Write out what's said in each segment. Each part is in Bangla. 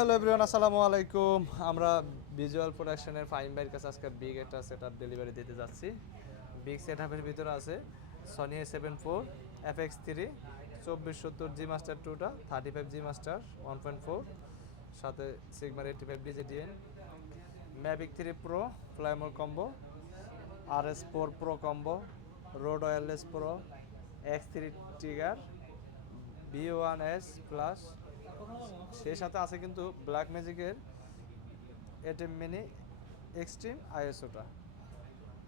হ্যালো এভরিওয়ান, আসসালামু আলাইকুম। আমরা ভিজুয়াল প্রোডাকশনের ফাইম ভাইয়ের কাছে আজকে বিগ একটা সেটআপ ডেলিভারি দিতে যাচ্ছি। বিগ সেটআপের ভিতরে আছে সনি A74 FX3 2470 জি মাস্টার 2টা 35 জি মাস্টার 1.4 সাথে সিগমার 85 DG DN Mavic 3 pro fly more combo RS4 pro combo Rode wireless pro X3 trigger B1S plus সেই সাথে আছে কিন্তু ব্ল্যাক ম্যাজিকের এটিএম মিনি এক্সট্রিম আইএসওটা।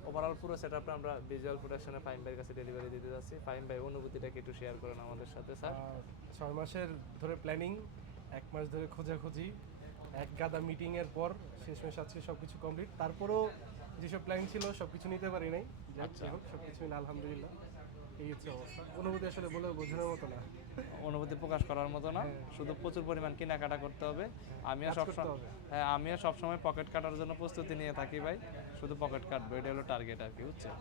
ওভারঅল পুরো সেটআপটা আমরা ভিজুয়াল প্রোডাকশনে ফাইম ভাইয়ের কাছে ডেলিভারি দিতে যাচ্ছি। ফাইম ভাই, অনুভূতিটাকে একটু শেয়ার করেন আমাদের সাথে স্যার। 6 মাসের ধরে প্ল্যানিং, 1 মাস ধরে খোঁজাখুঁজি, এক গাদা মিটিংয়ের পর শেষমেশ আজকে সব কিছু কমপ্লিট। তারপরও যেসব প্ল্যান ছিল সব কিছু নিতে পারি নাই। যাই হোক, সব কিছু আলহামদুলিল্লাহ। এই হচ্ছে অবস্থা। অনুভূতি আসলে বলে বোঝানোর মতো না, অনুভূতি প্রকাশ করার মতো না, শুধু প্রচুর পরিমাণ কেনাকাটা করতে হবে। আমিও সবসময় পকেট কাটার জন্য প্রস্তুতি নিয়ে থাকি ভাই, শুধু পকেট কাটবো, এটা হলো টার্গেট আর কি, বুঝছেন।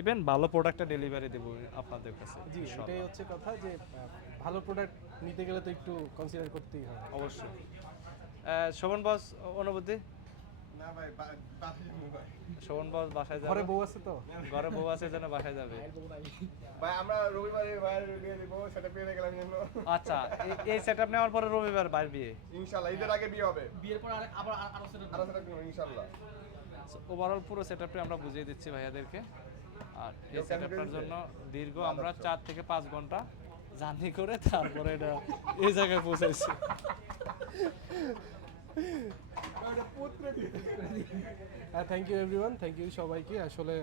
ইভেন ভালো প্রোডাক্টটা ডেলিভারি দেবো আপনাদের কাছে। জি, এটাই হচ্ছে কথা যে ভালো প্রোডাক্ট নিতে গেলে তো একটু কনসিডার করতেই হবে। অবশ্যই। শোভন বস, অনুভূতি? না ভাই, শোভন বস বাসায় যাবে, ঘরে বউ আছে তো, ঘরে বউ আছে যেন বাসায় যাবে। ভাই আমরা রবিবারে বাইরে দিয়ে দিব, সেটা পেয়ে গেলাম জন্য। আচ্ছা, এই সেটআপ নেওয়ার পরে রবিবার বাইরে বিয়ে, ইনশাআল্লাহ ঈদের আগে বিয়ে হবে। বিয়ের পর আরো সেটা ইনশাআল্লাহ। ওভারঅল পুরো সেটআপটা আমরা বুঝিয়ে দিচ্ছি ভাইয়াদেরকে। আর এই সেটআপটার জন্য দীর্ঘ আমরা 4 থেকে 5 ঘন্টা জার্নি করে তারপরে এটা এই জায়গায় পৌঁছেছি। Thank you everyone, thank you সবাইকে। আসলে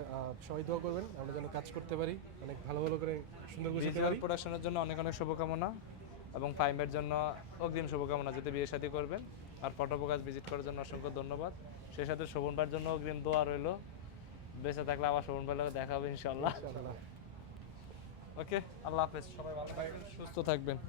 সবাই দোয়া করবেন আমরা যেন কাজ করতে পারি, অনেক ভালো ভালো করে সুন্দর করে ভিজুয়াল প্রোডাকশনের জন্য অনেক অনেক শুভকামনা এবং ফাইমের জন্য অগ্রিম শুভকামনা যদি বিয়ে শাদী করবেন। আর ফটোপোকাস ভিজিট করার জন্য অসংখ্য ধন্যবাদ। সেই সাথে শোভন ভাইয়ের জন্য অগ্রিম দোয়া রইলো, বেঁচে থাকলে আবার শোভন ভাইয়ের সাথে দেখা হবে ইনশাআল্লাহ। ওকে, আল্লাহ হাফেজ, সবাই ভালো থাকবেন, সুস্থ থাকবেন।